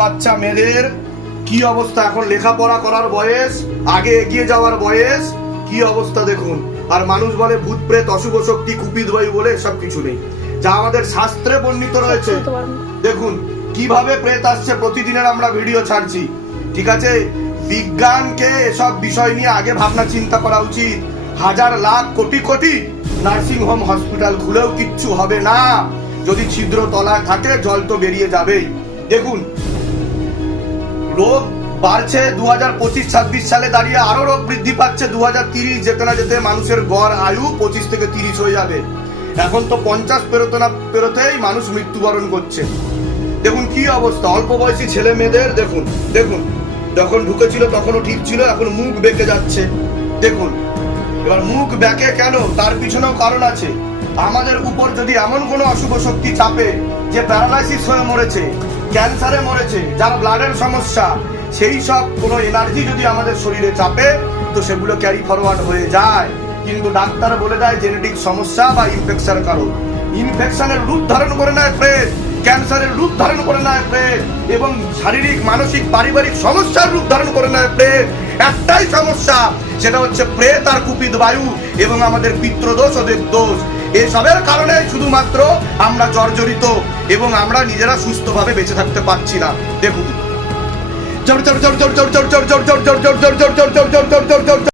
বাচ্চা মেয়েদের কি অবস্থা, এখন লেখাপড়া করার বয়স, আগে এগিয়ে যাওয়ার বয়স, কি অবস্থা দেখুন। আর মানুষ বলে ভূত প্রেত, অশুভ শক্তি, কুপিত বায়ু বলে সব কিছু নেই, যা আমাদের শাস্ত্রে বর্ণিত রয়েছে। দেখুন কিভাবে প্রেত আসছে, প্রতিদিনের আমরা ভিডিও ছাড়ছি, ঠিক আছে। বিজ্ঞানকে এসব বিষয় নিয়ে আগে ভাবনা চিন্তা করা উচিত। হাজার lakh crore crore nursing home hospital খুলেও কিচ্ছু হবে না, যদি ছিদ্র তলায় থাকে জল তো বেরিয়ে যাবেই। দেখুন রোগ বাড়ছে, 2025-26 সালে দাঁড়িয়ে আরো রোগ বৃদ্ধি পাচ্ছে। 2030 যেতে না যেতে মানুষের গড় আয়ু 25 থেকে 30 হয়ে যাবে। এখন তো 50 পেরোতেই মানুষ মৃত্যুবরণ করছে। দেখুন কি অবস্থা, অল্প বয়সী ছেলে মেয়েদের দেখুন, দেখুন যখন ঢুকেছিল তখনও ঠিক ছিল, এখন মুখ বেঁকে যাচ্ছে। দেখুন এবার মুখ বেঁকে কেন, তার পিছনেও কারণ আছে। আমাদের উপর যদি এমন কোনো অশুভ শক্তি চাপে যে প্যারালাইসিস হয়ে মরেছে, ক্যান্সারে মরেছে, যার ব্লাডের সমস্যা, সেই সব কোনো এনার্জি যদি আমাদের শরীরে চাপে তো সেগুলো ক্যারি ফরওয়ার্ড হয়ে যায়। কিন্তু ডাক্তার বলে দেয় জেনেটিক সমস্যা বা ইনফেকশন কারণ। ইনফেকশনের রূপ ধারণ করে নেয় প্রেত, ক্যান্সারের রূপ ধারণ করে নেয় প্রেত, এবং শারীরিক মানসিক পারিবারিক সমস্যার রূপ ধারণ করে নেয় প্রেত। একটাই সমস্যা, সেটা হচ্ছে প্রেত আর কুপিত বায়ু এবং আমাদের পিতৃদোষ ও দেবদোষ। এসবের কারণে শুধুমাত্র আমরা জর্জরিত এবং আমরা নিজেরা সুস্থভাবে বেঁচে থাকতে পারছি না। দেখুন